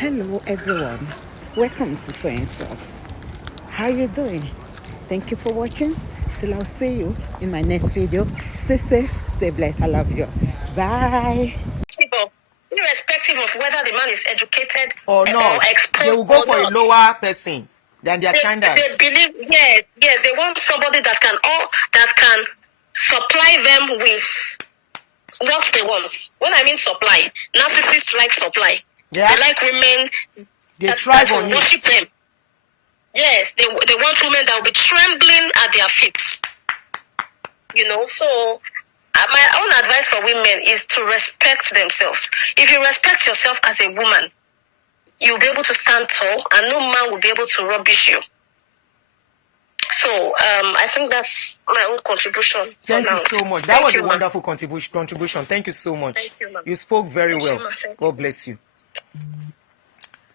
Hello everyone, welcome to Toyeen Talks. How you doing? Thank you for watching. Till I'll see you in my next video. Stay safe, stay blessed. I love you. Bye. Irrespective of whether the man is educated or not, or exposed, they will go or for not, a lower person than their standard. They believe, yes, they want somebody that can supply them with what they want. When I mean supply, narcissists like supply. Yeah. They like women that will worship them. Yes, they want women that will be trembling at their feet. So my own advice for women is to respect themselves. If you respect yourself as a woman, you'll be able to stand tall and no man will be able to rubbish you. So I think that's my own contribution. Thank you so much. That was a wonderful contribution. Thank you so much. Thank you, you spoke very well. God bless you.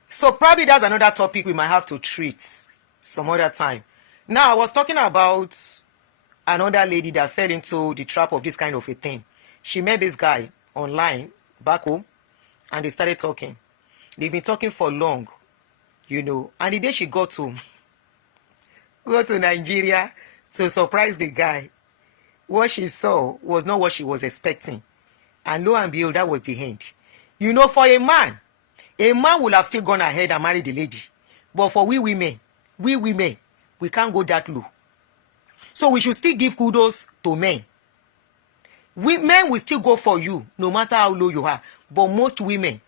So probably that's another topic we might have to treat some other time. Now, I was talking about another lady that fell into the trap of this kind of a thing. She met this guy online back home and they started talking. They've been talking for long, and the day she got to Nigeria to surprise the guy, what she saw was not what she was expecting. And lo and behold, that was the end. For a man would have still gone ahead and married the lady. But for we women, we can't go that low. So we should still give kudos to men. Men will still go for you, no matter how low you are. But most women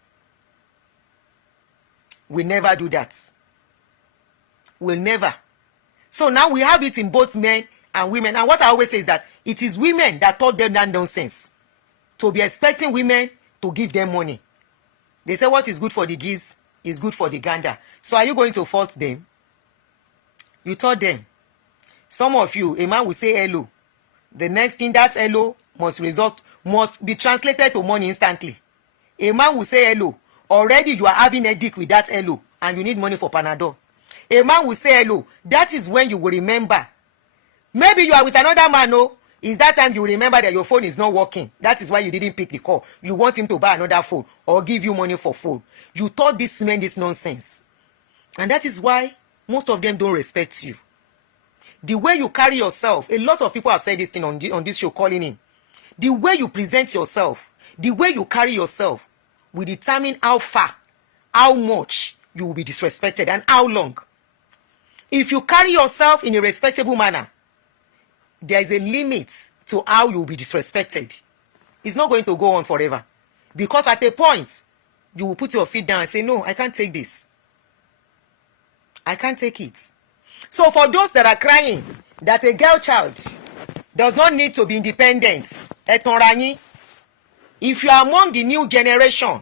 will never do that. Will never. So now we have it in both men and women. And what I always say is that it is women that taught them that nonsense. To be expecting women to give them money. They say what is good for the geese is good for the gander. So are you going to fault them? You taught them. Some of you, a man will say hello. The next thing, that hello must be translated to money instantly. A man will say hello. Already you are having a dick with that hello and you need money for Panadol. A man will say hello. That is when you will remember. Maybe you are with another man, It's that time you will remember that your phone is not working. That is why you didn't pick the call. You want him to buy another phone or give you money for phone. You taught this man this nonsense. And that is why most of them don't respect you. The way you carry yourself, a lot of people have said this thing on this show calling in. The way you present yourself, the way you carry yourself will determine how far, how much you will be disrespected and how long. If you carry yourself in a respectable manner, there is a limit to how you will be disrespected. It's not going to go on forever. Because at a point, you will put your feet down and say, no, I can't take this. I can't take it. So for those that are crying that a girl child does not need to be independent, if you are among the new generation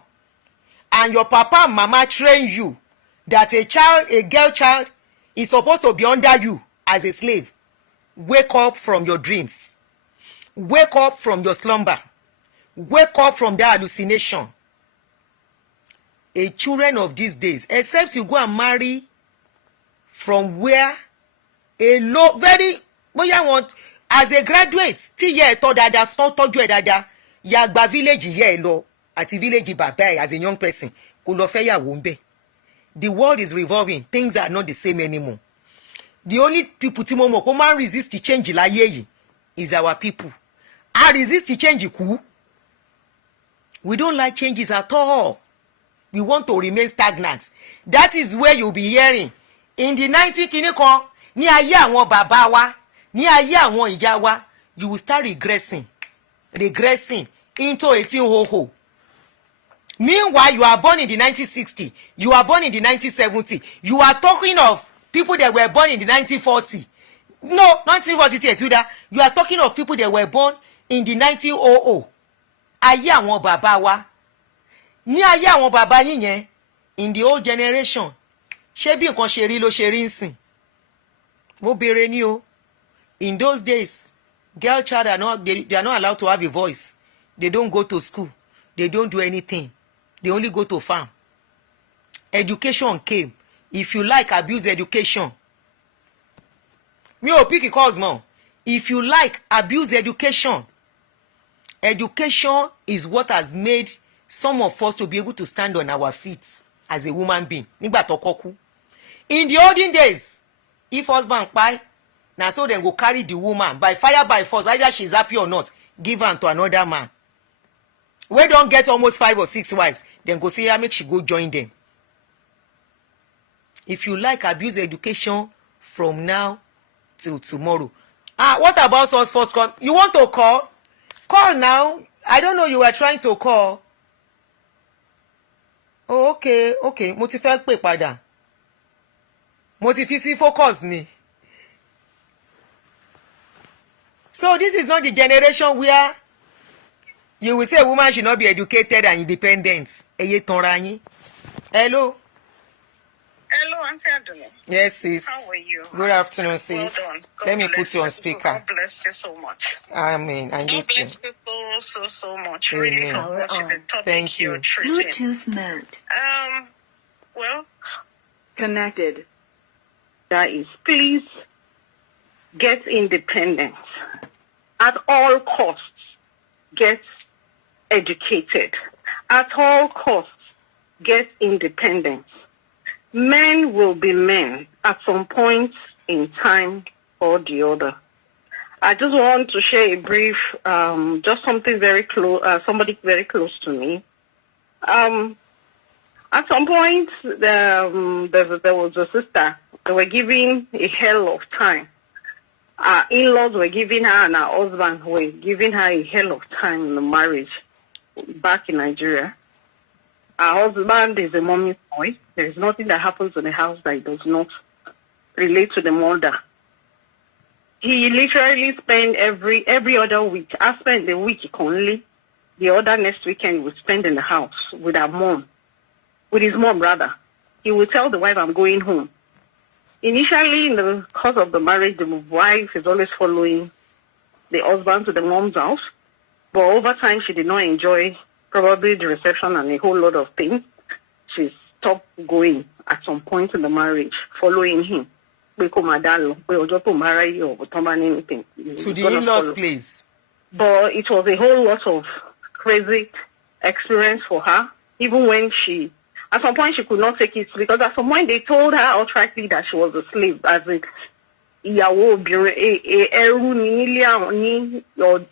and your papa and mama train you that a girl child is supposed to be under you as a slave, wake up from your dreams. Wake up from your slumber. Wake up from that hallucination. A children of these days, except you go and marry from where as a graduate, tí yẹ tó dáadáa tọ́jú ẹ̀ dáadáa, ya gba village yẹ lọ àti village bàbá ẹ̀ as a young person kò lọ fẹ́ yàwó ń bẹ̀. The world is revolving. Things are not the same anymore. The only people tí mo mọ̀ kó máa resist the change láyé yìí is our people. I resist the change kú. We don't like changes at all. We want to remain stagnant. That is where you'll be hearing. In the 90 kìíní kan, ní ayé àwọn bàbá wa, ní ayé àwọn ìyá wa, you will start regressing into 1800. Meanwhile, you are born in the 1960, you are born in the 1970. You are talking of people that were born in the 1940. No, 1940. You are talking of people that were born in the 1900. Ayé àwọn bàbá wa. Ní ayé àwọn bàbá yín yẹn, in the old generation, ṣé bí nǹkan ṣe rí ló ṣe rí ń sìn? Mo béèrè ní o. In those days, girl child they are not allowed to have a voice. They don't go to school. They don't do anything. They only go to farm. Education came. If you like, abuse education. Me ò pick calls more. If you like, abuse education. Education is what has made some of us to be able to stand on our feet. as a woman being nígbà tọkọ kú. In the olden days, if husband kpai, na so dem go carry the woman by fire by force, either she's happy or not, give am to another man wey don get almost 5 or 6 wives. Dem go say yeah, make she go join them. If you like abuse education from now till tomorrow. What about us first call? You want to call? Call now. I don't know, you were trying to call. Oh, okay. Mo ti fẹ́ pè padà. Mo ti fi sí focus ni. So this is not the generation where you will say a woman should not be educated and independent. Eye tanra yín. Hello. Hello, Aunty Adunni. Yes, sis. How are you? Good afternoon, sis. Well done. Let me put you on speaker. God bless you so much. Amen. And you God too. bless you so much. Amen. Really, for watching the topic Thank you. you're treating. Bluetooth mode. Well, Connected. that is, please get independence. At all costs, get educated. At all costs, get independence. Men will be men at some point in time or the other. I just want to share a brief, just something very close, somebody very close to me. At some point, there was a sister. They were giving a hell of time. Our in-laws were giving her and her husband were giving her a hell of time in the marriage back in Nigeria. Our husband is a mommy's boy. There is nothing that happens in the house that does not relate to the mother. He literally spent every other week. I spent the week only. The other next weekend he would spend in the house with her mom, with his mom rather. He would tell the wife, "I'm going home." Initially, in the course of the marriage, the wife is always following the husband to the mom's house. But over time, she did not enjoy probably the reception and a whole lot of things. She stopped going at some point in the marriage, following him. To the in-laws place. But it was a whole lot of crazy experience for her, even when she, at some point she could not take it, because at some point they told her outrightly that she was a slave, as in, ìyàwó obìnrin ẹrú ní nílé àwọn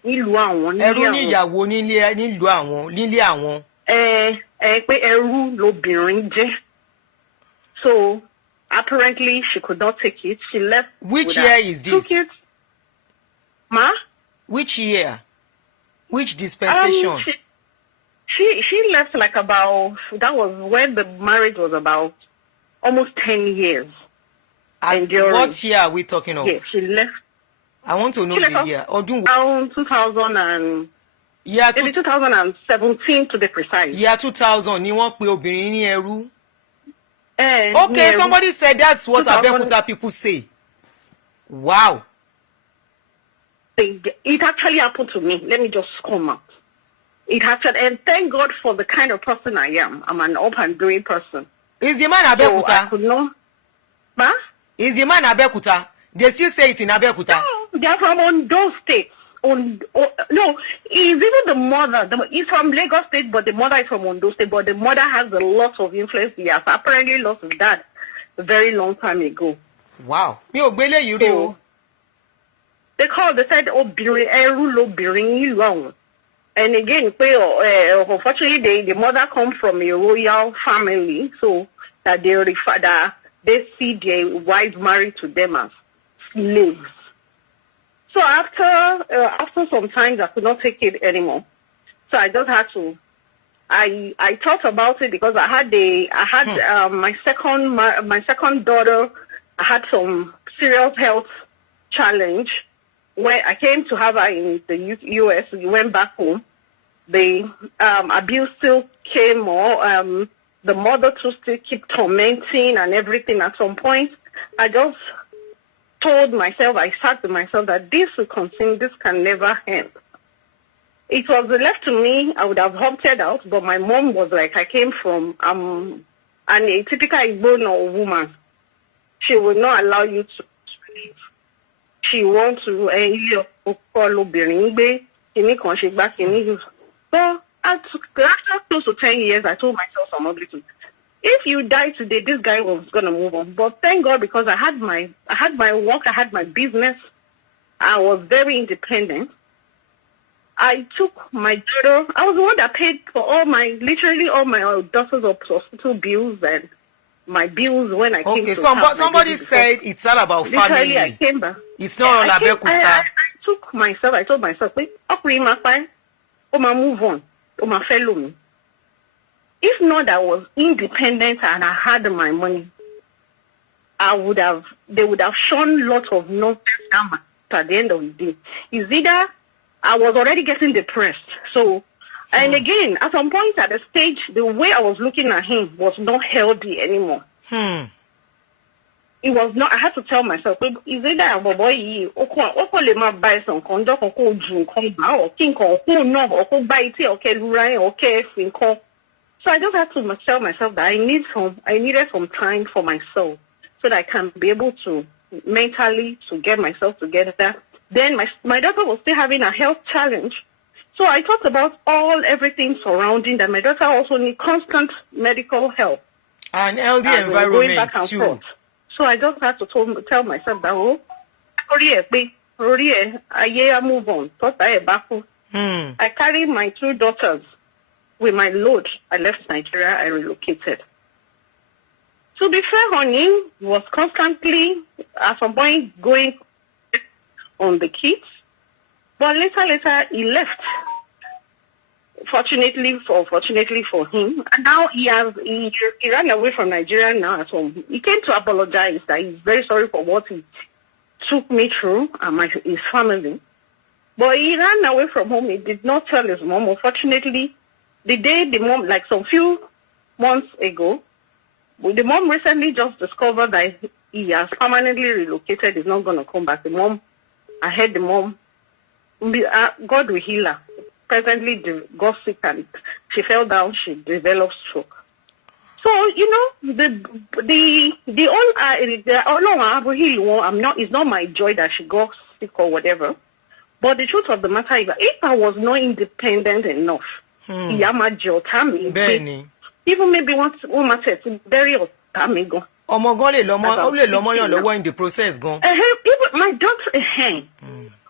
nílùú àwọn ẹrú ní ìyàwó nílùú àwọn nílé àwọn. Pé ẹrú lobìnrin jẹ́. So apparently she could not take it. She left. Which year is this? 2 kids. Ma? Which year? Which dispensation? She left like about, that was when the marriage was about almost 10 years. And what year are we talking of? Yeah, she left. I want to know the year. Around 2000 and... Yeah, maybe 2017 to be precise. Year 2000, ni wọ́n pe obìnrin ní ẹrú. Okay, somebody said that's what Abeokuta people say. Wow. It actually happened to me. Let me just come out. It happened, and thank God for the kind of person I am. I'm an up and doing person. Is the man Abeokuta? So I could not. Ma? Is the man Abeokuta? They still say it in Abeokuta. No, they're from Ondo State. No, he's even the mother. He's from Lagos State, but the mother is from Ondo State. But the mother has a lot of influence. He has apparently lost his dad a very long time ago. Wow. So, they said, and again, unfortunately, the mother comes from a royal family, so that they see their wives married to them as slaves. So after some time, I could not take it anymore. So I just had to. I thought about it because I had my second daughter. I had some serious health challenge where I came to have her in the U.S. We went back home. The abuse still came more. The mother too still keep tormenting and everything. At some point, I just told myself, I said to myself that this will continue, this can never end. It was left to me, I would have opted out, but my mom was like, I came from a typical Igbo woman. She would not allow you to leave. She wants to so after close to 10 years, I told myself I'm ugly too. if you die today, this guy was gonna move on. But thank God, because I had my work, I had my business, I was very independent. I took my daughter. I was the one that paid for literally all my daughter's hospital bills and my bills when I came to somebody said it's all about family. I came back. It's not all about I took myself. I told myself, wait, move on. Follow me. If not, I was independent and I had my money, they would have shown lots of nonsense at the end of the day. Is either I was already getting depressed. So, and again, at some point at the stage, the way I was looking at him was not healthy anymore. It was not. I had to tell myself, is it that boy, buy some conduct or drink or king or buy it or so I just had to tell myself that I needed some time for myself so that I can be able to mentally to get myself together. Then my daughter was still having a health challenge. So I talked about everything surrounding that. My daughter also needs constant medical help. And healthy environment going back and too. Forth. So I just had to tell myself that, I move on. I carry my 2 daughters. With my load, I left Nigeria, I relocated. To be fair, honey was constantly, at some point, going on the kids. But later, he left. Fortunately for him. And now he ran away from Nigeria now at home. He came to apologize that he's very sorry for what he took me through and his family. But he ran away from home. He did not tell his mom. Unfortunately, the day the mom, like some few months ago, the mom recently just discovered that he has permanently relocated. He's not going to come back. I heard the mom, God will heal her. Presently got sick and she fell down. She developed stroke. So it's not my joy that she got sick or whatever. But the truth of the matter is that if I was not independent enough, even maybe once matter to bury or amigo. In the process gone. My daughter,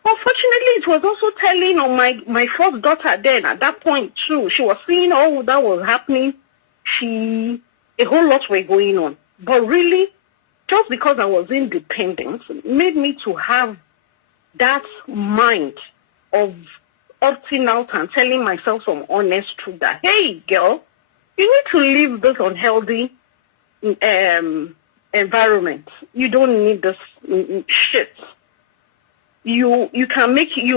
unfortunately, it was also telling on my first daughter then at that point too. She was seeing all that was happening. A whole lot were going on. But really, just because I was independent made me to have that mind of opting out and telling myself some honest truth that, hey, girl, you need to leave this unhealthy environment. You don't need this shit. You are making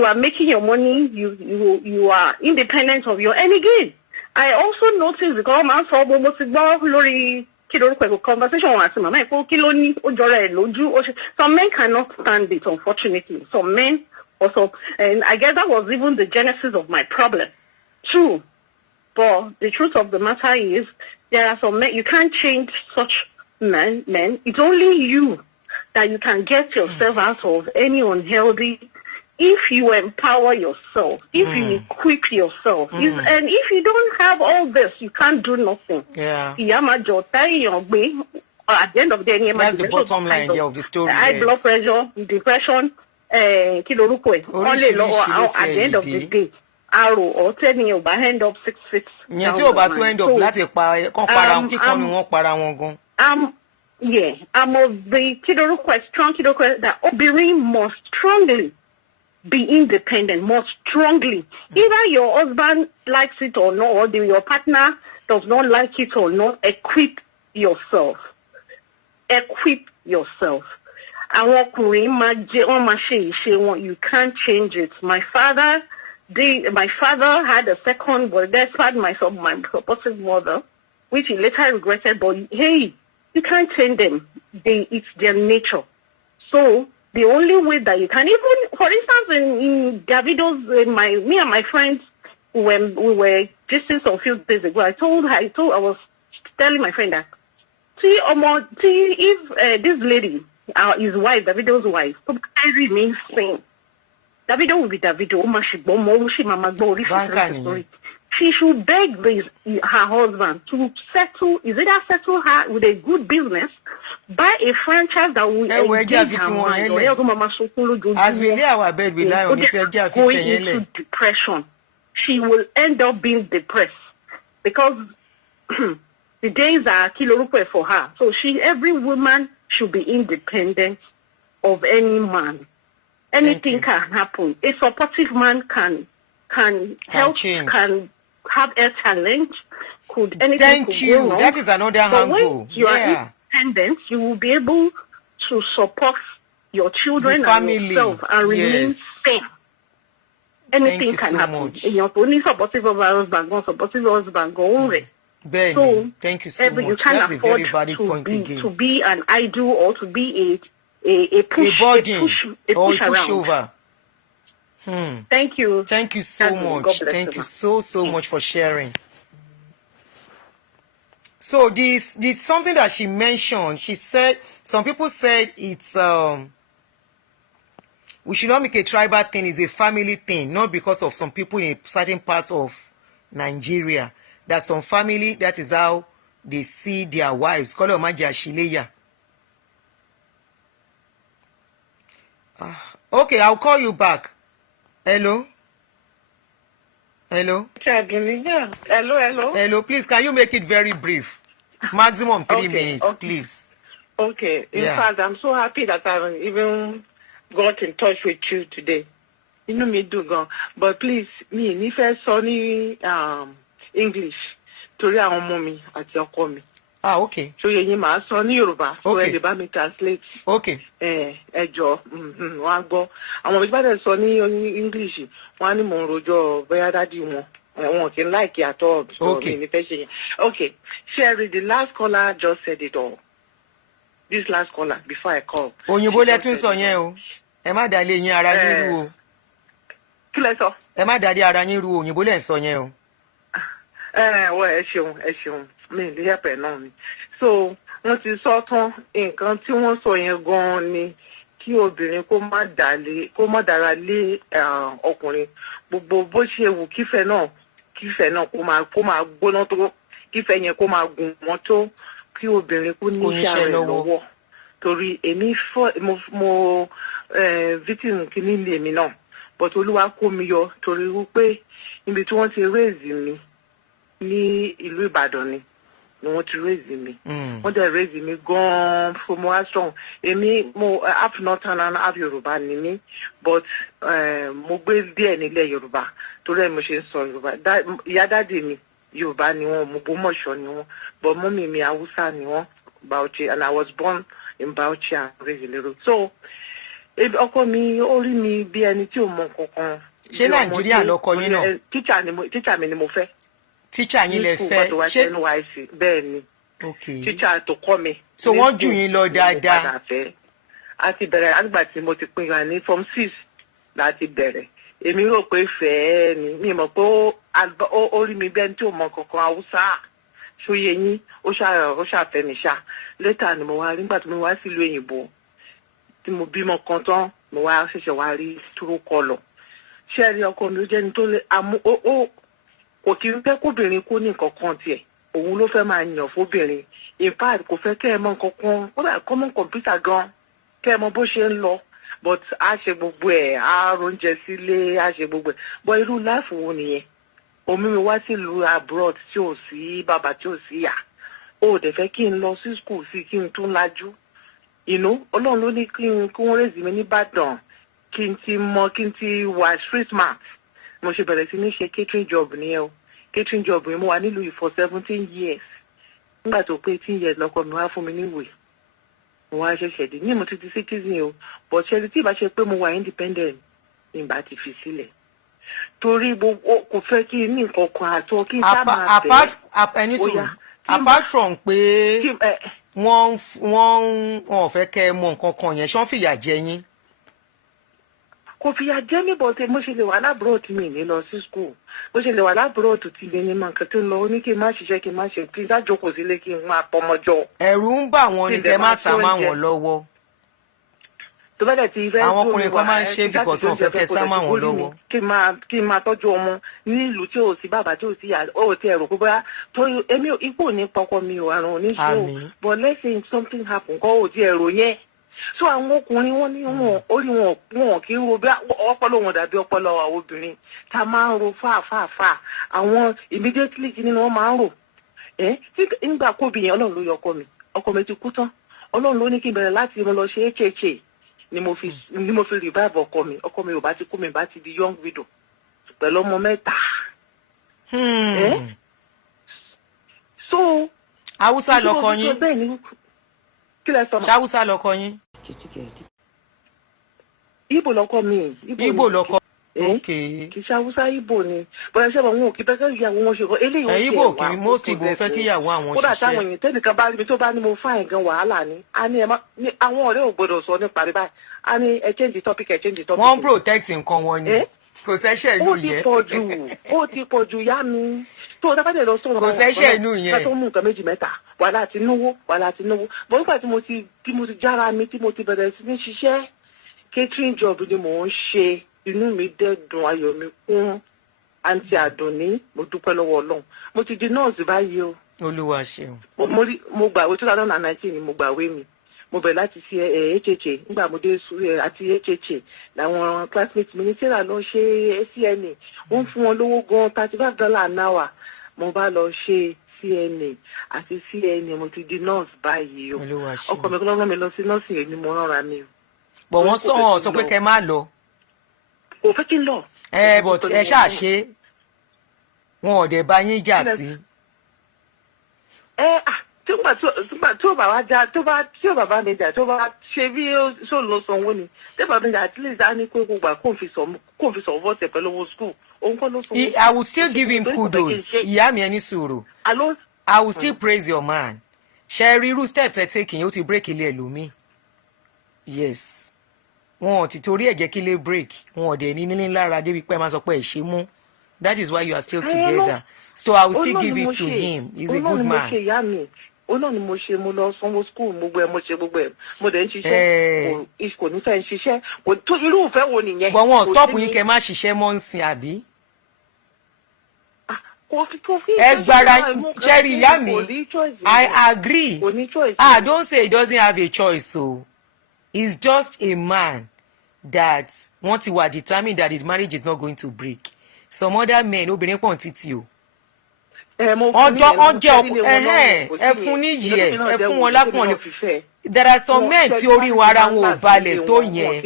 your money. You are independent of your. And again, I also noticed because I'm conversation some men cannot stand it, unfortunately. Some men also, and I guess that was even the genesis of my problem too. But the truth of the matter is, there are some men, you can't change such men. It's only you that you can get yourself out of any unhealthy if you empower yourself, if you equip yourself. And if you don't have all this, you can't do nothing. Yeah. At the end of the day, that's the bottom line of the story. High blood pressure, depression, at the end of the day, arrow or 10 years, but end up 6 feet. Yeah, I'm of the strong kiddo that Obiri must strongly be independent, must strongly. Either your husband likes it or not, or your partner does not like it or not, equip yourself. Equip yourself. You can't change it. My father had a second boy, despite my supposed mother, which he later regretted, but hey, you can't change them. It's their nature. So the only way that you can, even for instance, in Davido's, me and my friends, when we were just some few days ago, I was telling my friend that, if this lady, his wife, Davido's wife, remains sane, Davido will be Davido. she should beg her husband to settle, is either settle her with a good business, buy a franchise that will engage her mind. As we lay our bed, we lie on it. Going into depression. She will end up being depressed because the days are kilorupe for her. So every woman should be independent of any man. Anything can happen. A supportive man can help, change. can have a challenge. Anything Thank could you. go wrong. That is another But angle. when you are independent, you will be able to support your children and yourself and remain sane. Anything can happen. You're only supportive of our husband, not supportive of husband, go on. So, thank you so much. You can't That's afford a very valid point again. to be an idol or to be a push, a burden a push or a around. pushover. Thank you. Thank you so much. Thank you so much for sharing. So this something that she mentioned. She said some people said it's we should not make a tribal thing. It's a family thing, not because of some people in certain parts of Nigeria. That some family, that is how they see their wives. Okay, I'll call you back. Hello? Hello. Hello, please, can you make it very brief? Maximum 3 minutes, please. Okay. In fact, I'm so happy that I even got in touch with you today. You know me do go. But please, me, if I saw any English, to read on mommy at your coming. Ah, okay. So you ma sọ ní Yorùbá, so Okay. ẹ bá mi translate. Okay. Ẹjọ́, wọ́n á gbọ́. Àwọn òbí bá dẹ̀ sọ ní English, wọ́n á ní mò ń rojọ́ bóyá dádì wọn. Wọn kì í like at all. So Okay. mi ní fẹ́ ṣe yẹn. Okay. Sherry, the last caller just said it all. This last caller, before I call. Òyìnbó lẹ tún sọ yẹn o. Ẹ má dá ilé yín ara yín rú o. Kí lẹ sọ? Ẹ má dá ilé ara yín rú o. Òyìnbó lẹ ń sọ yẹn o. Ẹ ṣeun. Mi ì lè yẹ̀pẹ̀ náà ni. So, wọ́n ti sọ tán, nǹkan tí wọ́n sọ yẹn gan-an ni kí obìnrin kó má dára lé ọkùnrin. Gbogbo bó ṣe wù kífẹ́ náà kó máa gbóná tó, kífẹ́ yẹn kó máa gùn wọ́n tó, kí obìnrin kó ní iṣẹ́ rẹ̀ lọ́wọ́. Torí èmi mo victim kìíní lè mi náà, but Olúwa kó mi yọ torí wípé níbi tí wọ́n ti raise mi ní ìlú Ìbàdàn ni wọ́n ti raise mi. Wọ́n dẹ̀ raise mi gan-an from strong. Èmi mo half northern and half Yorùbá ni mí, but mo gbé díẹ̀ nílẹ̀ Yorùbá torí ẹ̀ mo ṣe ń sọ Yorùbá. Ìyá dáàdì mi Yorùbá ni wọ́n, Ògbómọ̀ṣọ́ ni wọ́n, but mọ́mì mi Haúsá ni wọ́n, Bauchi, and I was born in Bauchi and raised in Lero. So ọkọ mi ó rí mi bí ẹni tí ò mọ nǹkan kan. Ṣé Nàìjíríà lọkọ yín náà? Teacher mi ni mo fẹ́. Teacher yín lẹ fẹ́. Ṣé bẹ́ẹ̀ ni? Okay. Teacher tó kọ́ mi. So wọ́n jù yín lọ dáadáa. A ti bẹ̀rẹ̀ àgbà tí mo ti pín wa ní form 6 láti bẹ̀rẹ̀. Èmi rò pé fẹ́ẹ́ ni. Mi mọ̀ pé ó rí mi bí ẹni tí ò mọ kankan Haúsá. Ṣóyè yín, ó ṣàfẹ́ mi ṣá. Later ni mo wá rí nígbà tí mo wá sílùú òyìnbó. Tí mo bímọ kan tán, mo wá ṣẹ̀ṣẹ̀ wá rí true colour. Ṣé ẹ rí ọkọ mi ó jẹ́ ni tó lè kò kí ń fẹ́ kóbìnrin kó ní nǹkan kan tiẹ̀. Òun ló fẹ́ máa yàn fóbìnrin. In fact, kò fẹ́ kẹ́ ẹ mọ nǹkan kan. Ó dà common computer gan. Kẹ́ ẹ mọ bó ṣe ń lọ. But a ṣe gbogbo ẹ̀, a róúnjẹ sílé, a ṣe gbogbo ẹ̀. But irú life wo nìyẹn? Omi mi wá sílùú abroad tí ò sí bàbá tí ò sí yà. Ó dẹ̀ fẹ́ kí n lọ sí school sí kí n tún lajú. Ọlọ́run ló ní kí wọ́n raise mi ní Ìbàdàn. Kí n ti wà street smart. Mo ṣe bẹ̀rẹ̀ sí ní ṣe catering job nìyẹn o. Catering job yẹn mo wà nílùú yìí for 17 years. Nígbà tó pé 18 years lọ́kọ mi wá fún mi níwèé. Mo wá ṣẹ̀ṣẹ̀ dé. Ní mo ti di citizen o. But ṣe tí ìbá ṣe pé mo wà independent, ìbá ti fi sílẹ̀. Torí kò fẹ́ kí ní nǹkan kan àtọ́ kí n sá máa bẹ̀rẹ̀. Apart from pé wọ́n fẹ́ kẹ́ ẹ mọ nǹkan kan yẹn, ṣé wọ́n fìyà jẹ yín? Kò fìyà jẹ mí bọ̀ tẹ mo ṣe lè wà lábúrò tí mi ní lọ sí school. Mo ṣe lè wà lábúrò tó ti lè ní mọ nǹkan tó ń lọ. Ó ní kí n má ṣiṣẹ́ kí n má ṣe kí n sájókòó sílé kí n máa pọmọjọ. Ẹ̀rù ń bà wọ́n ní kẹ́ má sá má wọn lọ́wọ́. tó bá dẹ̀ ti fẹ́ àwọn ọkùnrin kan máa ń ṣe because wọn fẹ́ kẹ́ sá mọ́ àwọn lọ́wọ́. kí n máa tọ́jú ọmọ ní ìlú tí ò sí bàbá tí ò sí ìyá ó ti ẹ̀rọ pé bóyá tó èmi ipò ní pọkọ mi ò àrùn oníṣòwò but let's say something happen kọ́ ò ti ẹ̀rọ yẹn so àwọn ọkùnrin wọn ní wọn orí wọn kì í ro bí ọpọlọ wọn dàbí ọpọlọ àwọn obìnrin tá a máa ń ro fáàfáàfáà àwọn immediately kí ni wọn máa ń rò nígbà kóbi yẹn Ọlọ́run ló yọ ọkọ mi ti kú tán Ọlọ́run ló ní kí n bẹ̀rẹ̀ láti mo lọ ṣe HHA ni mo fi revive ọkọ mi ò bá ti kú mi bá ti di young widow pẹ̀lú ọmọ 3. So Hausa lọkọ yín kí lẹ sọ ma Hausa lọkọ yín Igbo lọkọ mi Igbo lọkọ okay kì í ṣe Hausa Igbo ni bọ́dá ṣe wọn ò kí bẹ́ẹ̀ kí ìyàwó wọn ṣe kọ́ eléyìí wọn ṣe Igbo kì í most Igbo fẹ́ kí ìyàwó àwọn ṣiṣẹ́ kódà táwọn èèyàn tẹ́nìkan bá rí mi tó bá ní mo fáìn gan wàhálà ni a ní àwọn ọ̀rẹ́ ò gbọdọ̀ sọ nípa rí báyìí a ní ẹ change the topic. wọ́n protect nǹkan wọn ni kò sẹ́ṣẹ̀ inú yẹn ó ti pọ̀ jù yá mi tó dábàá dẹ̀ lọ sọ̀rọ̀ kò sẹ́ṣẹ̀ inú yẹn ká tó mú nǹkan 2 mẹ́ta wàhálà àti náwó bọ́ nígbà tí mo ti jára mi tí mo ti bẹ̀rẹ̀ sí ní ṣiṣẹ́ catering job ni mò ń ṣe inú mi dẹ́dùn ayọ̀ mi kún Aunty Adunni mo dúpẹ́ lọ́wọ́ Ọlọ́run mo ti di nọ́ọ̀sì báyìí o. Olúwa ṣeun. mo gbàwé 2019 ni mo gbàwé mi mo bẹ̀rẹ̀ láti ṣe HHA nígbà mo dé àti HHA làwọn classmates mi ní sarah lọ ṣe CNA wọ́n fún wọn lówó gan $35 an hour mo bá lọ ṣe CNA àti CNA mo ti di nurse báyìí o ọkọ mi kọ́ mi lọ sí nọ́ọ̀sì yẹn ni mo rọra mi o. bọ̀ wọ́n sọ pé kẹ́ má lọ. kò fẹ́ kí n lọ. but ẹ ṣáà ṣe wọn ò dẹ̀ bá yín jà sí. tí ó bá wá já tí ó bá mi jà tó bá ṣe bí ó lọ sanwó ni tí ó bá mi jà at least á ní pé gbogbo kò fi sọ fọ́ọ̀tẹ̀ pẹ̀lú owó school òun kọ́ ló sanwó. I will still give him kudos ìyá mi ẹni sùúrù I will still praise your man ṣe rí irú steps ẹ taking ó ti break ilé ẹlòmíì yes wọn ò ti torí ẹ̀ jẹ́ kí lè break wọn ò dẹ̀ ní nílé lára débi pé ẹ máa sọ pé ẹ ṣe mú that is why you are still together so I will still give it to him he is a good man. Olóòn ni mo ṣe mo lọ sanwó school gbogbo ẹ mo ṣe gbogbo ẹ mo dẹ̀ ń ṣiṣẹ́ kò ní fẹ́ ń ṣiṣẹ́ kò tó irú ìfẹ́ wo nìyẹn. bọ̀ wọn stop yín kẹ́ má ṣiṣẹ́ mọ́ ń sin àbí. ẹ gbára jerry ìyá mi I agree don't say he doesn't have a choice so he's just a man that wọ́n ti wà determined that his marriage is not going to break some other men obìnrin pọ̀ títí o. ọjọ́ ẹ fún níyì ẹ fún wọn lápọn lè there are some men tí orí wa ara wọn ò balẹ̀ tó yẹn.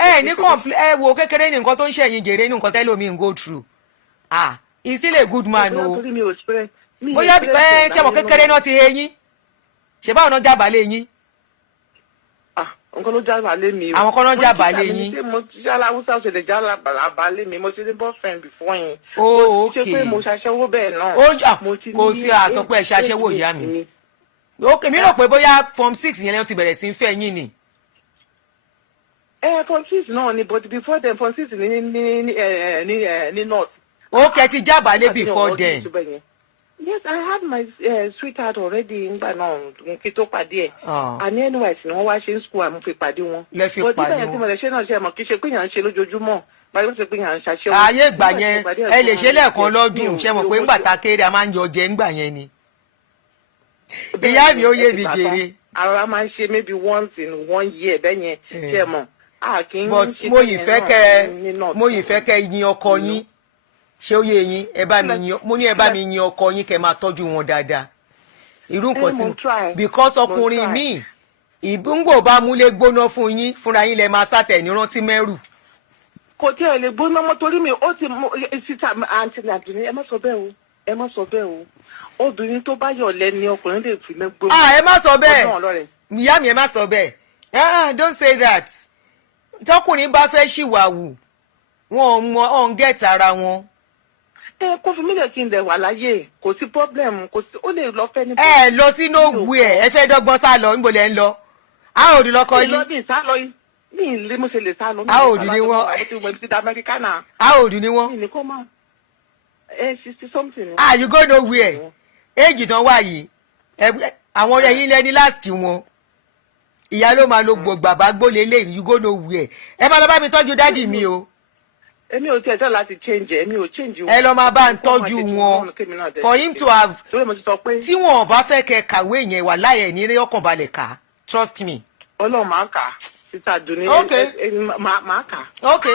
ẹ ní ẹ wo kékeré ní nǹkan tó ń ṣẹ̀yìn jèrè ní nǹkan tẹ́lómi ń go through he's still a good man o. bóyá ṣe mọ̀ kékeré náà ti he yín ṣe báwọn náà jábàálẹ̀ yín. nǹkan ló já balẹ̀ mi. àwọn kan náà já balẹ̀ yín. mo ti yálà Hausa ṣe lè já balẹ̀ mi mo ti ní boyfriend before yẹn. ok ṣe pé mo ṣaṣẹ́wó bẹ́ẹ̀ náà. kò sí àsọ pé ẹ ṣaṣẹ́wó ìyá mi. ok mi rò pé bóyá form 6 yẹn lẹ́yìn ti bẹ̀rẹ̀ sí ń fẹ́ yín ni. form 6 náà ni but before then form 6 ní north. ok ti já balẹ̀ before then. Yes, I had my sweetheart already ngba náà kí tó pàdé ẹ̀. Àní anyways ni wọ́n wá ṣe ń school àmú fi pàdé wọn. Lẹ fi pàdé wọn. Bọ́dí bẹ́ẹ̀ tí mo lè ṣe náà ṣe mọ̀ kí ṣe pé yàn ń ṣe lójoojúmọ́. Báyọ̀ ṣe pé yàn ń ṣaṣẹ́ wọn. Ayé ìgbà yẹn ẹ lè ṣe lẹ́ẹ̀kan lọ́dún ṣe mọ̀ pé ńgbà ta kéré a máa ń yọ jẹ ńgbà yẹn ni. Ìyá mi ó yé mi jèrè. Ara máa ń ṣe maybe once in 1 year bẹ́ẹ̀ yẹn ṣe mọ̀. But mo yìí fẹ́ kẹ́ yin ọkọ yín. Ṣé ó yé yín ẹ bá mi yan mo ní ẹ bá mi yan ọkọ yín kẹ́ máa tọ́jú wọn dáadáa irú nǹkan tí because ọkùnrin míì ìbúngbò bá múlé gbóná fún yín fúnra yín lẹ máa sátẹ̀ ní rántí mẹ́rù. kò tí ẹ lè gbóná mọ́ torí mi ó ti mú sísá àǹtí Adunni ẹ má sọ bẹ́ẹ̀ o obìnrin tó bá yọ̀lẹ ni ọkùnrin lè fi lẹ́ gbóná. ẹ má sọ bẹ́ẹ̀ ìyá mi ẹ má sọ bẹ́ẹ̀ don't say that tọkùnrin bá fẹ́ ṣìwàwù wọn ò ń gẹ̀ẹ́tì ara wọn. Kó fi mílẹ̀ kí n dẹ̀ wà láyé kò sí problem kò sí ó lè lọ fẹ́ ní. ẹ lọ sí nowhere ẹ fẹ́ dọ́gbọ́n sá lọ níbo lẹ ń lọ a ò dì lọkọ yín. ìlọdì sá lọ ní ilé mo ṣe lè sá lọ. a ò dì ní wọn. a ò dì ní wọn. ìní kó máa 60 something. You go nowhere éèjì tán wà yìí àwọn ọ̀rẹ́ yín lẹ́ni last wọn ìyá ló máa lo gbàgbà gbólé lé you go nowhere. Ẹ máa lọ bá mi tọ́jú dádì mi o. Èmi ò tiẹ̀ tọ́ láti change èmi ò change wọn. Ẹ lọ máa bá ń tọ́jú wọn for him to have tí wọn ò bá fẹ́ kẹ́ kàwé yẹn wà láyẹ̀ ní eré ọkàn balẹ̀ kà trust me. Ọlọ́run máa kà sísá Adunni máa kà. Ok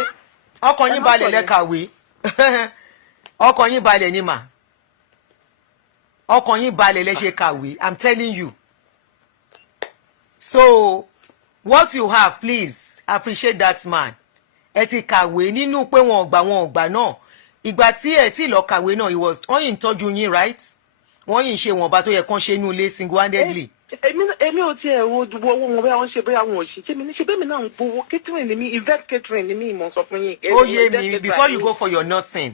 ọkàn yín balẹ̀ lẹ kàwé ọkàn yín balẹ̀ ni mà ọkàn yín balẹ̀ lẹ ṣe kàwé I'm telling you. So what you have please appreciate that man. Ẹ ti kàwé nínú pé wọn ò gbà náà ìgbà tí ẹ ti lọ kàwé náà wọ́n yìí ń tọ́jú yín right wọ́n yìí ń ṣe wọ̀nba tó yẹ kán ṣe inú ilé single handedly. Èmi ò tiẹ̀ wo owó wọn bẹ́ẹ̀ wọ́n ṣe bóyá wọn ò ṣe ṣé mi ní ṣe bẹ́ẹ̀ mi náà ń gbowó catering ni mi event catering ni mi ìmọ̀ sọ fún yín. Ó yé mi before you go for your nursing.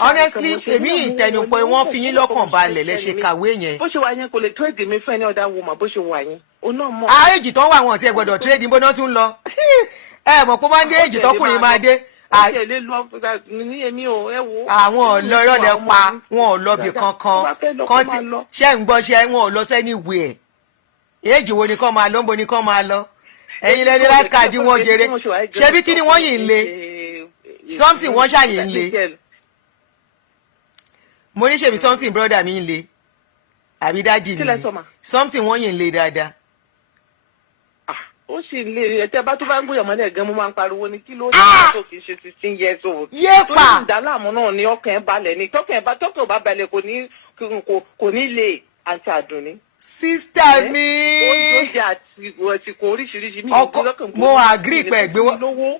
Honestly èmi yìí tẹnu pé wọ́n fi yín lọ́kàn balẹ̀ lẹ ṣe kàwé yẹn. Bó ṣe wà yẹn kò lè trade mi fún ẹni ọ̀dà woman bó ṣe wà yẹn. Ààyè tó wà wọn tí ẹ gbọ́dọ̀ trade bó náà tún lọ ẹ mọ̀ pé máa ń dé èjì tọkùnrin máa dé. Àwọn ọ̀lọ́ ìrọ̀lẹ́ pa wọn ò lọ bì kankan ṣé ń gbọ́ ṣe wọn ò lọ sẹ́ni wẹ̀ èjì wo ni kán máa lọ ń bo ni kán máa lọ ẹ̀yin lẹ́ni last card wọn jèrè ṣé bí kí ni wọ́n yìí ń le something wọ́n ṣàyè ń le mo ní ṣèbí something brother mi ń le àbí dáàdì mi something wọ́n yìí ń le dáadáa. Ó sì lè ẹtẹ bá tó bá ń gbóyàn mọ́lẹ̀ gan mo máa ń pariwo ní kí ló dé tó kì í ṣe 16 years old. Yéèpà tó ní ìdáláàmú náà ní ọkàn ẹ̀ balẹ̀ ní tọ́kàn ẹ̀ bá balẹ̀ kò ní lè Aunty Adunni. Sísítà mi. Ó jòjì àsìkò oríṣiríṣi mi. Mo agree pẹ̀ gbé wọn.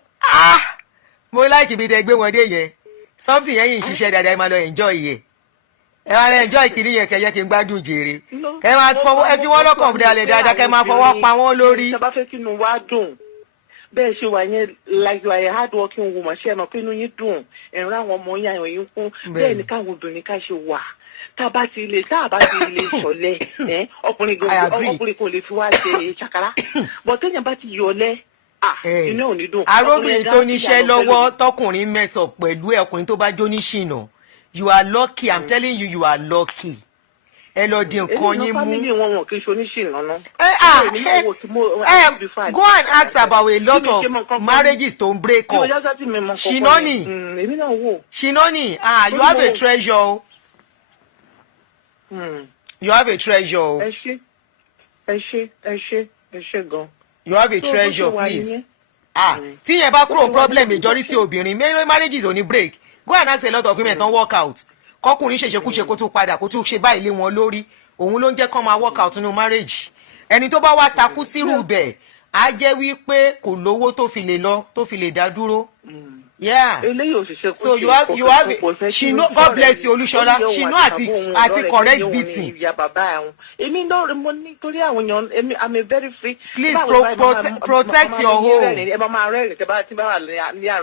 Mo láìkì ibi tẹ gbé wọn dé yẹn something yẹn yìí ń ṣiṣẹ́ dáadáa ẹ máa lọ enjoy yẹ ẹ máa lọ enjoy kiri yẹn kẹyẹ kí n gbádùn jèrè kẹ máa fọwọ́ ẹ fi wọ́n lọ́kàn dalẹ̀ dáadáa kẹ máa fọwọ́ pa wọ́n lórí. Ìjọba fẹ́ kí inú wa dùn bẹ́ẹ̀ ṣe wà yẹn like you are a hard working woman ṣe é mọ̀ pé inú yín dùn ẹ̀rọ àwọn ọmọ yín àyàn yín kún bẹ́ẹ̀ ni káwọn obìnrin ká ṣe wà tá a bá ti lè ṣọ̀lẹ ọkùnrin kò lè fi wá ṣe ṣàkárá bọ̀ téèyàn bá ti yọ̀lẹ inú ò ní dùn. Aróbìnrin tó níṣẹ́ lọ́wọ́ tọkùnrin mẹ́sàn pẹ̀lú ọkùnrin tó bá jó ní ṣìnà you are lucky I'm telling you are lucky. Ẹ lọ di nǹkan yín mú. Family wọn kì í ṣe oníṣìnà náà. Go and ask about a lot of marriages tó ń break up. Ṣìnà ni ṣìnà ni you have a treasure. You have a treasure. Ẹ ṣé gan. You have a treasure please. Tí yẹn bá kúrò problem majority obìnrin marriages ò ní break. Go and ask a lot of women tó ń work out. Kọkùnrin ṣèṣekúṣe kó tún padà kó tún ṣe báyìí lé wọn lórí òun ló ń jẹ́ kán máa work out nínú marriage. Ẹni tó bá wá takú sírù bẹ̀ á jẹ́ wípé kò lówó tó fi lè lọ tó fi lè dá dúró. Yeah. So you have she know God bless you Olúṣọlá she know àti correct beating. Èmi náà mo ní torí àwọn èèyàn I'm a very free. Please protect your home.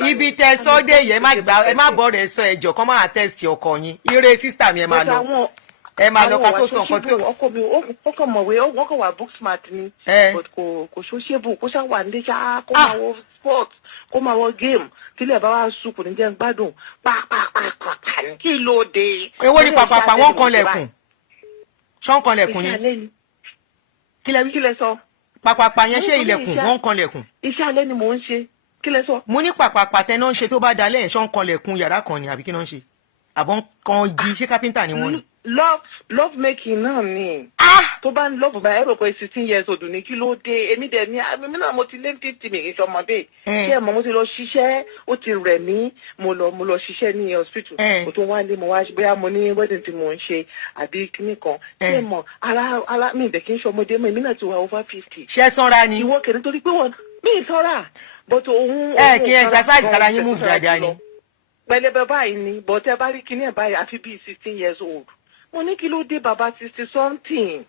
Ibi tẹ sọ́dẹ̀ yẹn ẹ má bọ́ rẹ̀ sọ ẹjọ́ kọ́ máa test ọkọ yín ire sísítà mi ẹ máa lọ ẹ máa lọ ká tó sọ nǹkan tí. Ọkọ mi ó kàn mọ̀wé ó kàn wà book smart ni but kò ṣóṣèbù kó ṣáà wà nílé ṣáà kó máa wọ sport kó máa wọ game tílẹ̀ bá wá sùn kò ní jẹ́ gbádùn pàápàá kí ló dé. Èwo ni pàpàpà wọ́n kan lẹ̀kùn ṣọ́n kan lẹ̀kùn ni. Kí lẹ sọ. Pàpàpà yẹn ṣe ilẹ̀kùn wọ́n kan lẹ̀kùn. Iṣẹ́ alẹ́ ni mò ń ṣe kí lẹ sọ. Mo ní pàpàpà tẹ náà ń ṣe tó bá dalẹ̀ ṣọ́n kan lẹ̀kùn yàrá kan ni àbí kí náà ń ṣe àbọ̀ kan igi ṣé kápẹ́ńtà ni wọ́n ni. Love making náà ni. Tó bá ń love bá ẹ rò pé 16 years old ní kí ló dé èmi dẹ̀ ní èmi náà mo ti lé 50 mi kì í ṣọmọdé. Ṣé ẹ mọ̀ mo ti lọ ṣiṣẹ́ ó ti rẹ̀ mí mo lọ ṣiṣẹ́ ní hospital. Mo tún wá lé mo wá bóyá mo ní wedding tí mo ń ṣe àbí kíní kan. Ṣé ẹ mọ̀ ara mi ìdẹ̀ kì í ṣọmọdé mọ́ èmi náà ti wà over 50. Ṣé sanra ni. Ìwọ kẹ̀lé torí pé wọn mi ì sanra but òun. Kí exercise kára yín move dáadáa ni. Pẹlẹbẹ báyìí ni but ẹ bá rí kíní ẹ báyìí àfi bíi 16 years old. Mo ní kí ló dé bàbá 60 something.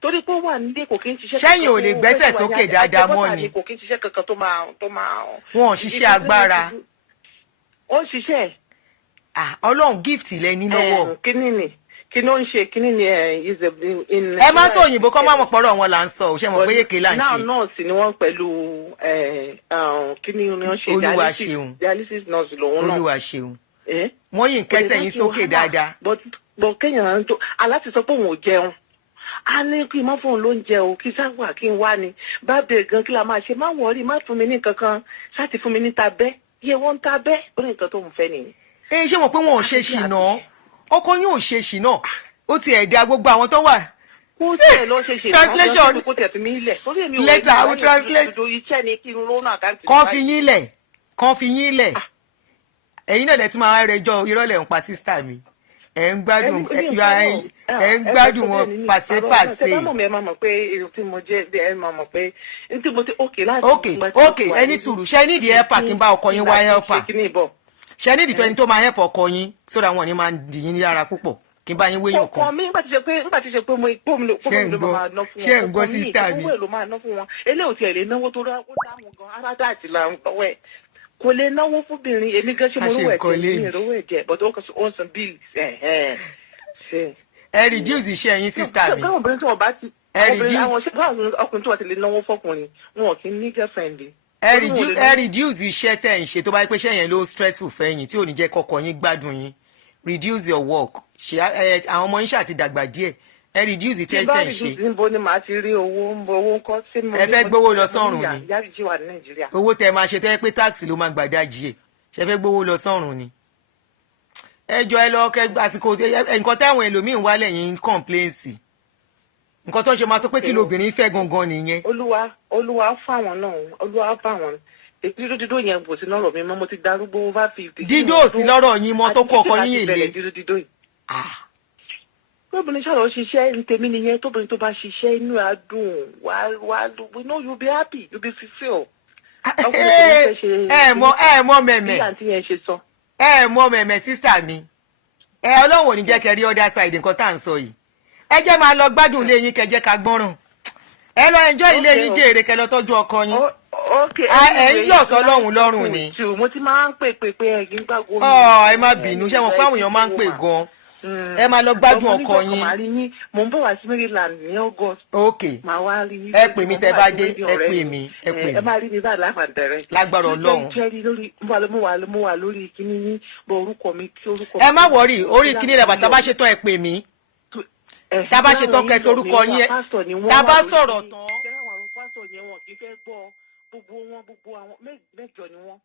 Torí pé ó wà nílé kò kí ń ṣiṣẹ́. Sẹ́yìn ò lè gbẹ́sẹ̀ sókè dáadáa mọ́ ni. Kò kí ń ṣiṣẹ́ kankan tó máa. Wọn ò ṣiṣẹ́ agbára. Ó ń ṣiṣẹ́. Ọlọ́run gift lẹ ní lọ́wọ́. Kí ló ń ṣe kíní ni ẹ má sọ òyìnbó kọ́ máa mọ̀ pọ̀rọ̀ wọn là ń sọ ṣe mọ̀ pé yèké là ń ṣe. náà nọ́ọ̀sì ni wọ́n pẹ̀lú kíní ni wọ́n ṣe Olúwa ṣeun dialysis nurse lòun náà. Olúwa ṣeun wọ́n yìí ń kẹsẹ̀ yín sókè dáadáa. bọ̀ kéèyàn tó aláti sọ pé òun ò jẹun a ní kí n má fún un lóúnjẹ o kí sáwà kí n wá ni bá bẹ̀rẹ̀ gan kí la máa ṣe má wọrí má fún mi ní kankan ṣáàtì fún mi ní tabẹ́ iye wọn ń tabẹ́ ó ní nǹkan tó ń fẹ́ nìyẹn. ṣé mo pé wọn ò ṣe ṣìnà ọkọ yín ò ṣe ṣìnà ó ti ẹ̀dá gbogbo àwọn tó wà. kó tiẹ̀ lọ ṣe ṣe translation kó tiẹ̀ fi mí lẹ̀ later I will translate. iṣẹ́ ni kí n lónà àkáǹtì. kan fi yín lẹ̀ ẹ̀yin náà lẹ ti máa rẹjọ́ irọ́lẹ̀ ń pa sísítà mi ẹ̀ ń gbádùn wọn pàṣẹpàṣẹ. ẹ máa mọ̀ pé èrò tí mo jẹ́ ẹ máa mọ̀ pé tí mo ti òkè láti. ok ẹni sùúrù ṣe nídìí helper kí n bá ọkọ yín wá helper ṣe nídìí tó ẹni tó máa help ọkọ yín sódà wọn ni máa dì yín lára púpọ̀ kí n bá yín wéyàn kan. ọkọ mi nígbà tí ṣe pé mo ló máa ná fún wọn. ṣé ń gbọ́ sísítà mi. owó èlò máa ná fún wọn eléyìí ò tiẹ̀ lè náwó tó dáhùn gan aládà àti làwọn tọwọ́ ẹ̀ kò lè náwó fúnbìnrin èmi gan ṣe mo rówó ẹ̀jẹ̀ mi rówó ẹ̀jẹ̀ but ó san bíi ẹ reduce iṣẹ́ yín sísítà mi. káwọn obìnrin tí wọ́n bá ti ọkùnrin tí wọ́n ti lè náwó fọkùnrin wọn kì í ní girlfriend. ẹ reduce iṣẹ́ tẹ̀ ń ṣe tó bá yẹ pé iṣẹ́ yẹn ló stressful fẹ́yìn tí ò ní jẹ́ kọ́kọ́ yín gbádùn yín reduce your work ṣe àwọn ọmọ yín ṣáà ti dàgbà díẹ̀ ẹ reduce tẹ̀ ń ṣe. tí bá reduce níbo ni màá ti rí owó ńkọ́ sí mi. ẹ fẹ́ gbowó lọ sọ́run ni yáàjì wà ní Nàìjíríà. owó tẹ máa ṣe tẹ́ pé táàsì ló máa gbàdájì ẹ̀ ṣe fẹ́ gbowó lọ sọ́run ni. ẹjọ́ ẹ lọ kẹ àsìkò nǹkan táwọn ẹlòmíín wá lẹ́yìn kọ̀ǹpléǹsì nǹkan tó ń ṣe máa sọ pé kí lóbìnrin fẹ́ gangan nìyẹn. olúwa fáwọn náà olúwa fáwọn dídó yẹn kò sí lọ́rọ̀ mi mọ́ mo ti darúgbó over 50. dídó ò sí lọ́rọ̀ yín mọ́ tó kọ́ ọkọ yín yèlé. dídó yìí. tóbìnrin ṣàlọ́ ṣiṣẹ́ ní tèmi nìyẹn tóbìnrin tó bá ṣiṣẹ́ inú ẹ̀ á dùn wá we know you be happy you be fulfilled. ẹ mọ mẹ̀mẹ̀ bí àǹtí yẹn ṣe sọ. ẹ mọ mẹ̀mẹ̀ sísà mi Ọlọ́run ò ní jẹ́ kẹ́ rí other side nǹkan tá à ń sọ yìí ẹ jẹ́ máa lọ gbádùn ilé yín kẹ́ jẹ́ ká gbọ́ràn ẹ lọ enjoy ilé yín jèrè kẹ́ lọ tọ́jú ọkọ yín ẹ ń yọ̀ sọ́lọ́run lọ́rùn ni. mo ti máa ń pè ẹ̀yìn gbàgbọ́ mi. ẹ má bínú ṣé wọn pé àwọn èèyàn máa ń pè gan ẹ máa lọ gbádùn ọkọ yín. mo ń bọ̀ wá sí Maryland ní August. ok ẹ pè mí tẹ́ bá dé ẹ pè mí. ẹ máa rí mi bá láfàdẹrẹ. lágbára Ọlọ́run. mo wà lórí kíní ní bọ orúkọ mi kí orúkọ. ẹ má wọrí orí kíní rẹ bàtà bá ṣe tán ẹ pè mí. tá a bá ṣe tán kẹsì orúkọ yín tá a bá sọ̀rọ̀ tán. àwọn pásítọ̀ yẹn wọn kì í fẹ́ gbọ́ gbogbo àwọn mẹ́jọ ni wọ́n.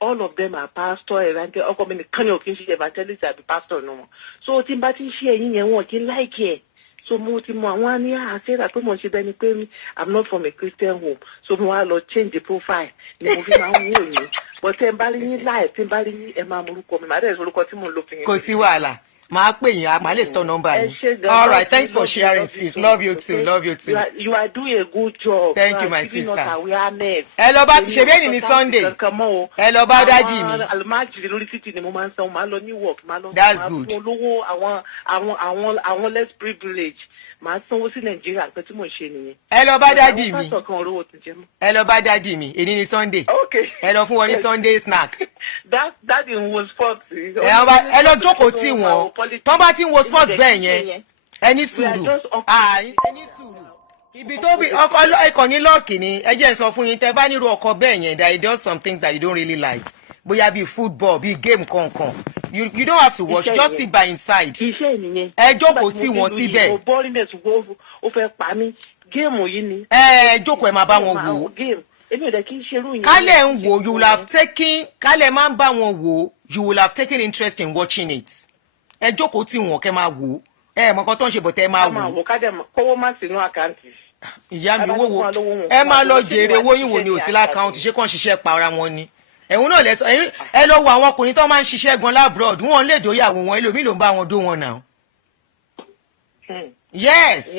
all of them are pastor evangelist ọkọ mi nìkan ni ò kí n ṣe evangelist àbí pastor ni wọn. so tí n bá ti ń ṣe ẹ̀yìn yẹn wọn kì í láìkì ẹ̀. so mo ti mọ àwọn ní àṣẹ́rà pé mo ṣe bẹ́ẹ̀ ni pé I'm not from a Christian home so mo wá lọ change the profile ni mo fi máa ń wò yín but tẹ́ n bá rí yín láì tí n bá rí yín ẹ máa mọ orúkọ mi màá dẹ̀ sọ orúkọ tí mo ń lò fi yín. kò sí wàhálà máa pè yín máa lè store number yín. All right, thanks for sharing sis, love you too. You are doing a good job. Thank you my sister. ẹ lọ bá ṣe bẹ́ẹ̀ ni Sunday ẹ lọ bá dájì mi. alimajiri lórí títì ni mo máa ń san máa lọ New York máa lọ fún olówó àwọn less privilege máa sanwó sí Nàìjíríà nǹkan tí mò ń ṣe nìyẹn. ẹ lọ bá dájì mi ẹ lọ bá dájì mi èyí ni Sunday ẹ lọ fún wọn ní Sunday snack. Daddy was sports. ẹ lọ jókòó tí wọn tó bá ti ń wo sports bẹ́ẹ̀ yẹn ẹ ní sùúrù ẹ ní sùúrù ibi tó bí ọkọ ẹkọ ní lọ́ọ̀kì ni ẹ jẹ́ sọ fún yín tẹ́ bá nírú ọkọ bẹ́ẹ̀ yẹn that he does some things that you don't really like bóyá bíi football bíi game kankan you don't have to watch just sit by his side ẹ jókòó tí wọn síbẹ̀. ó fẹ́ pa mí géèmù yìí ni. ẹ jókòó ẹ máa bá wọn wò ó èmi ò dẹ̀ kí n ṣerú yẹn. kálẹ̀ ń wò you will have taken kálẹ̀ máa ń bá wọn wò you will have taken interest in watching it. ẹ jókòó tí wọn kẹ́ máa wò ẹ mọ̀ nǹkan tó ń ṣe bọ̀tẹ́ máa wò. ká máa wò ká dẹ̀ kówó má sínú àkáǹtì. ìyá mi owó wo ẹ máa lọ jèrè owó yín wò ní òsì lákàùntì ṣé kàn ṣiṣẹ́ pa ara wọn ni. ẹ̀hún náà lẹ́sọ̀ ẹ lọ wo àwọn ọkùnrin tó máa ń ṣiṣẹ́ gan labroad wọn lè dóyàwó wọn ẹlòmíì ló ń bá wọn dó wọn náà. yes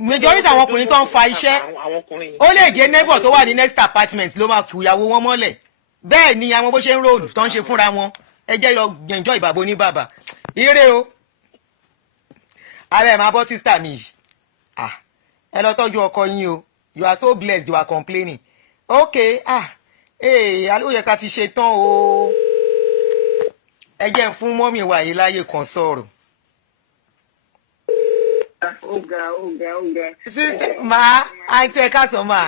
majority àwọn ọkùnrin tó ń fa iṣẹ́ ó lè jẹ́ neighbor tó wà ní next apartment ló máa kú ìyàwó wọn mọ́lẹ̀ bẹ́ẹ̀ ni àwọn bó ṣe ń róòlù tó ń ṣe fúnra wọn ẹ jẹ́ lọ enjoy ìbàbọ̀ oníbàbà ire o ara ẹ̀ máa bọ́ sísítà mi yìí ẹ lọ tọ́jú ọkọ yín o you are so blessed you are complaining okay ó yẹ ká ti ṣe tán o ẹ jẹ́ fún mọ́mì wa yìí láyè kan sọ̀rọ̀. Oga. Sister, ma, àǹtí ẹ káàsán ma.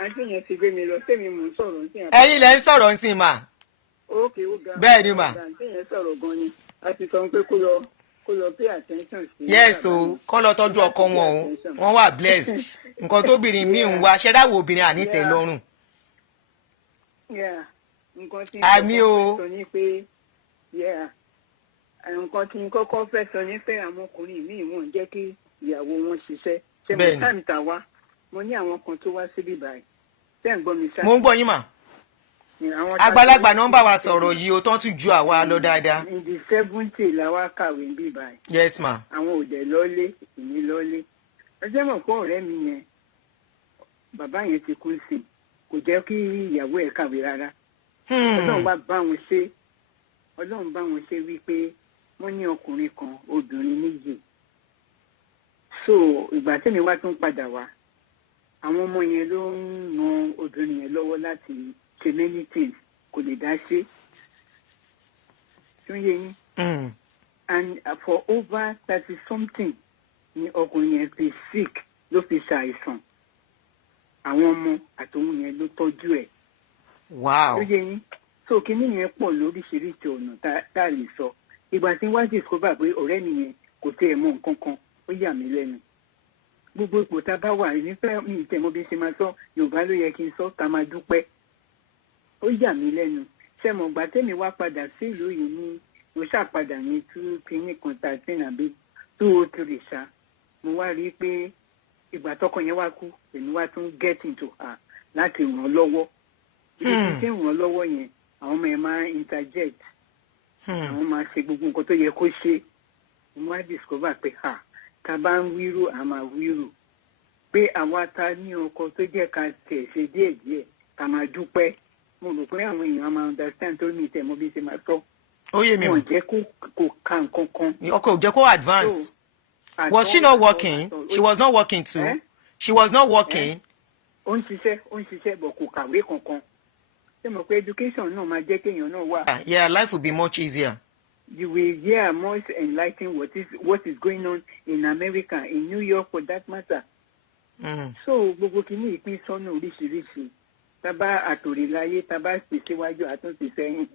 Àǹtí yẹn ti gbé mi lọ, tèmi mò ń sọ̀rọ̀ ní àná. Ẹ̀yin lẹ ń sọ̀rọ̀ sí ma. Ókè, Oga. Bẹ́ẹ̀ ni ma. Àǹtí yẹn sọ̀rọ̀ gan ni. A ti sọ pé kó lọ kó lọ pay attention sí. yes o kọ́ lọ tọ́jú ọkọ wọn o wọ́n wà blessed nǹkan tóbìnrin míì ń wá ṣẹ́dáwò obìnrin ànítẹ̀ lọ́rùn. nǹkan tí àmì o sọ ní pé nǹkan tí n kọ́kọ́ fẹ́ sọ ní pé àwọn ọkùnrin míì wọ́n ń jẹ́ kí ìyàwó wọn ṣiṣẹ́ ṣé mo táìmù tà wá mo ní àwọn kan tó wá síbí báyìí ṣé ń gbọ́ mi sá. mo ń gbọ́ yín mà àgbàlagbà náà ń bá wa sọ̀rọ̀ yìí o tán tún ju àwa lọ dáadáa. in the 70 la wá kàwé ń bí báyìí. yes ma. àwọn òdẹ lọ́lé èmi lọ́lé ẹjẹ́ mọ̀ pé ọ̀rẹ́ mi yẹn bàbá yẹn ti kú sí kò jẹ́ kí ìyàwó ẹ̀ kàwé rárá. ọlọ́run bá wọn ṣe wípé wọ́n ní ọkùnrin kan obìnrin méjì. so ìgbà tẹ́mi wá tún padà wá àwọn ọmọ yẹn ló ń ran obìnrin yẹn lọ́wọ́ láti ṣe many things kò lè dá ṣe. tún yé yín. and for over 30 something ni ọkùnrin yẹn fi sick ló fi ṣàìsàn àwọn ọmọ àtòun yẹn ló tọ́jú ẹ̀. wow. ó yé yín so kinní yẹn pọ̀ lóríṣiríṣi ọ̀nà tá a lè sọ ìgbà tí wọ́n discover pé ọ̀rẹ́ mi yẹn kò tẹ́ ẹ̀ mọ̀ nǹkan kan ó yà mí lẹ́nu gbogbo ipò tá a bá wà nífẹ̀ẹ́ mi ìtẹ̀mọ́ bí ṣe máa sọ Yorùbá ló yẹ kí n sọ ká máa dúpẹ́ ó yà mí lẹ́nu ṣẹ́mọ̀ gbà tẹ́mi wá padà sí ìlú yìí ní mo ṣàpadà ní kinní kan 13 àbí 203 ṣá mo wá rí i pé ìgbà tọkọ yẹn wá kú èmi wá tún get into her láti ràn án lọ́wọ́ ibi tí ń ràn án lọ́wọ́ yẹn àwọn ọmọ yẹn máa interject àwọn máa ṣe gbogbo nǹkan tó yẹ kó ṣe mo wá discover pé ká bá ń wíru a máa wíru pé àwa ta ní ọkọ tó jẹ́ ká tẹ̀ ṣe díẹ̀díẹ̀ ká máa dúpẹ́ mo rò pé àwọn èèyàn máa understand tó ní ìtẹ̀mọ́ bí ṣe máa sọ. ó yé mi o. wọn jẹ́ kó ka nǹkan kan. ọkọ ò jẹ́ kó advance. Was she not working? She was not working too. She was not working. ó ń ṣiṣẹ́ bọ̀ kò kàwé kankan. ṣé mo pé education náà máa jẹ́ kéèyàn náà wà. Yeah, life will be much easier. You will hear more enlightening what is going on in America, in New York for that matter. So gbogbo kìíní ìpín sọ́nà oríṣiríṣi tábà àtòrìláyé tábà pè síwájú àtúnṣe sẹ́yìn.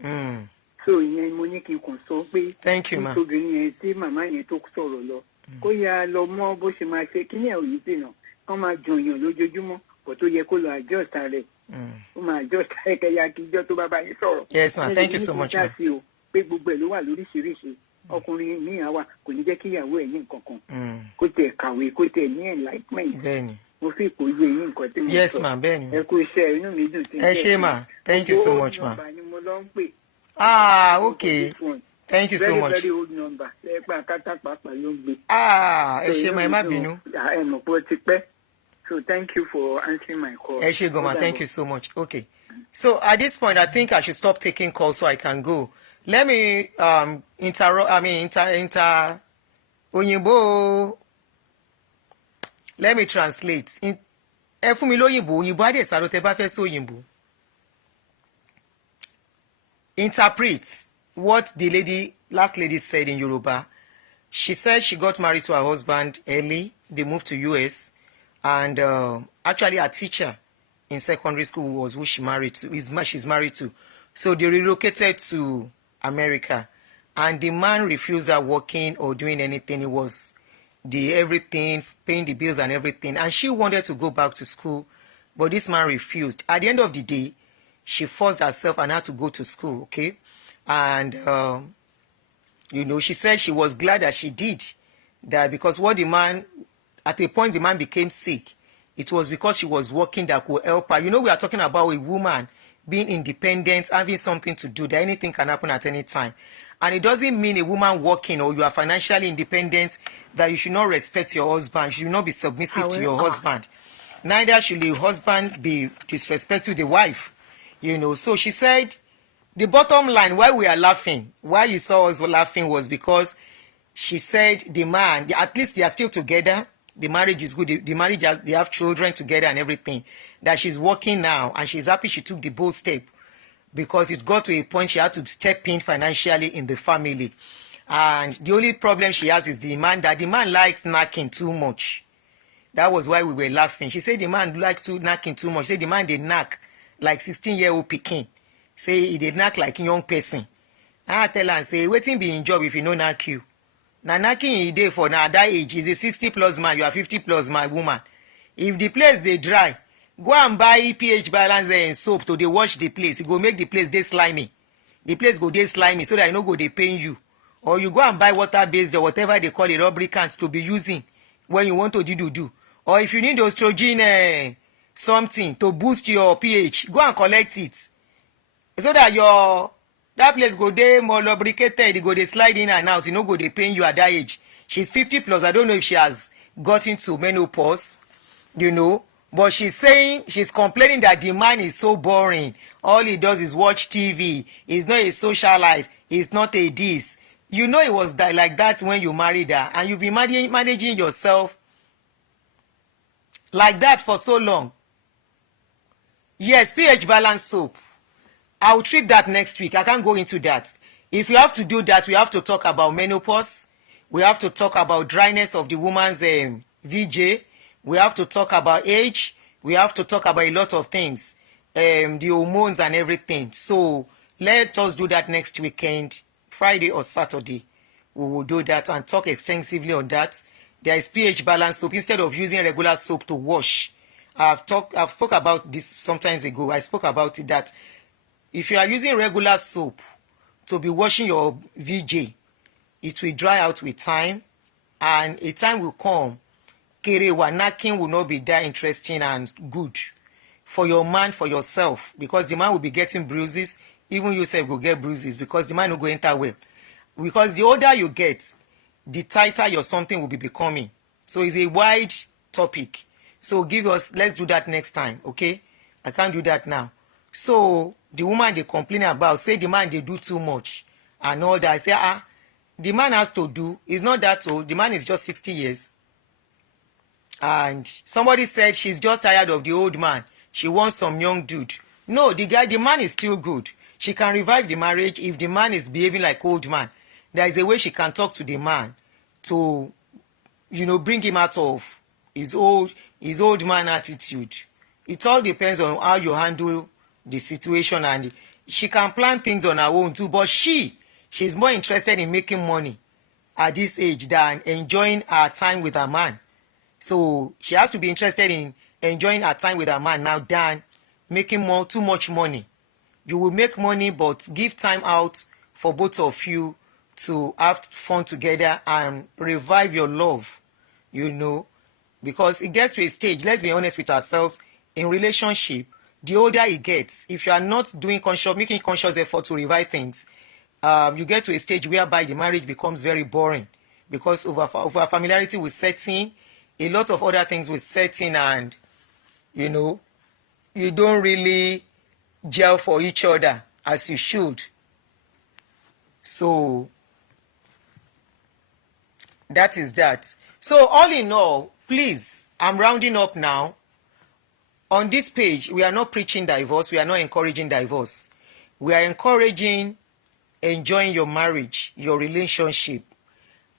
So ìyẹn mo ní kí n kàn sọ pé nítorí yẹn tí màmá yẹn tó sọ̀rọ̀ lọ kó yá lọ mọ bó ṣe máa ṣe kíní ẹ̀ ò ní dènà kán máa jọyàn lójoojúmọ́ kò tó yẹ kó lọ adjust rẹ̀ ó máa adjust rẹ̀ kẹyà kíjọ́ tó bá bá yín sọ̀rọ̀. Yes ma, thank you so much ma. pé gbogbo ẹ̀ ló wà lóríṣiríṣi ọkùnrin míì àwa kò ní jẹ́ kí ìyàwó ẹ̀ ní nǹkan kan kó tẹ̀ kàwé kó tẹ̀ ní enlightenment. bẹ́ẹ̀ni. mo fi kò yé yín nǹkan tí mo sọ. yes ma, bẹ́ẹ̀ni. ẹ kú iṣẹ́ inú mi dùn tí n ẹ ṣé ma, thank you so much ma. gbogbo nọ́mbà ni mo lọ ń pè. Okay. Thank you so much. Very old number. Lẹ́ẹ̀pá kátàpápá ló ń gbé. Ẹ ṣé ma, ẹ má bínú. Ẹ mọ̀ pé ó ti pẹ́. So thank you for answering my call. Ẹ ṣé goma, thank you so much. Okay. So at this point, I think I should stop taking calls so I can go. Let me Òyìnbó. Let me translate. Ẹ fún mi lóyìnbó, òyìnbó á dẹ̀ sáré tẹ́ bá fẹ́ sọ òyìnbó. Interpret what the last lady said in Yoruba. She said she got married to her husband early. They moved to US, and actually a teacher in secondary school was who she married to. She's married to. So they relocated to America, and the man refused her working or doing anything. It was everything, paying the bills and everything. And she wanted to go back to school, but this man refused. At the end of the day, she forced herself and had to go to school, okay? And, she said she was glad that she did that, because at a point the man became sick. It was because she was working that could help her. We are talking about a woman being independent, having something to do, that anything can happen at any time. And it doesn't mean a woman working or you are financially independent that you should not respect your husband. You should not be submissive to your husband. Neither should the husband be disrespectful to the wife. So she said, the bottom line, why we are laughing, why you saw us laughing was because she said the man, at least they are still together. The marriage is good. The marriage, they have children together and everything. That she's working now and she's happy she took the bold step, because it got to a point she had to step in financially in the family. And the only problem she has is the man likes knacking too much. That was why we were laughing. She said the man likes knacking too much. She said the man, they knack like 16-year-old pikin. Say he did knack like a young person. I tell her and say, waiting be in job if you no knack you. Na knacking e dey for na that age. Is a 60+ man, you are 50+ man, woman. If the place dey dry, go and buy pH balance and soap to dey wash the place. E go make the place dey slimy. The place go dey slimy so that e no go dey pain you. Or you go and buy water-based or whatever they call it, lubricant to be using when you want to do. Or if you need estrogen something to boost your pH, go and collect it. So that that place go dey more lubricated, e go dey slide in and out, e no go dey pain you at that age. She's 50+. I don't know if she has gotten to menopause, but she's complaining that the man is so boring. All he does is watch TV. He's not a social life. He's not a this. It was like that when you married her, and you've been managing yourself like that for so long. Yes, pH balance soap. I'll treat that next week. I can't go into that. If you have to do that, we have to talk about menopause. We have to talk about dryness of the woman's VJ. We have to talk about age. We have to talk about a lot of things, the hormones and everything. So let us do that next weekend, Friday or Saturday. We will do that and talk extensively on that. There is pH balance soap. Instead of using regular soap to wash, I've spoke about this sometimes ago. I spoke about it that if you are using regular soap to be washing your VJ, it will dry out with time, and a time will come, knacking will not be that interesting and good for your man, for yourself, because the man will be getting bruises. Even yourself will get bruises because the man will go enter well. Because the older you get, the tighter your something will be becoming. So it's a wide topic. So let's do that next time, okay? I can't do that now. So the woman they complain about, say the man they do too much and all that. I say, the man has to do. It's not that old. The man is just 60 years. And somebody said she's just tired of the old man. She wants some young dude. No, the man is still good. She can revive the marriage if the man is behaving like old man. There is a way she can talk to the man to, bring him out of his old man attitude. It all depends on how you handle the situation, and she can plan things on her own too. But she's more interested in making money at this age than enjoying her time with her man. So she has to be interested in enjoying her time with her man now than making too much money. You will make money, but give time out for both of you to have fun together and revive your love, because it gets to a stage, let's be honest with ourselves, in relationship, the older it gets, if you are not making conscious effort to revive things, you get to a stage whereby the marriage becomes very boring because over familiarity with setting, a lot of other things with setting, and you don't really gel for each other as you should. So that is that. So all in all, please, I'm rounding up now. On this page, we are not preaching divorce. We are not encouraging divorce. We are encouraging enjoying your marriage, your relationship,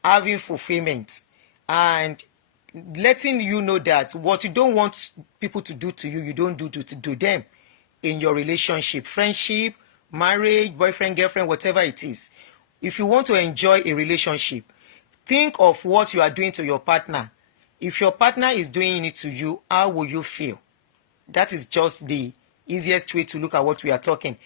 having fulfillment, and letting you know that what you don't want people to do to you, you don't do to them in your relationship, friendship, marriage, boyfriend, girlfriend, whatever it is. If you want to enjoy a relationship, think of what you are doing to your partner. If your partner is doing it to you, how will you feel? That is just the easiest way to look at what we are talking.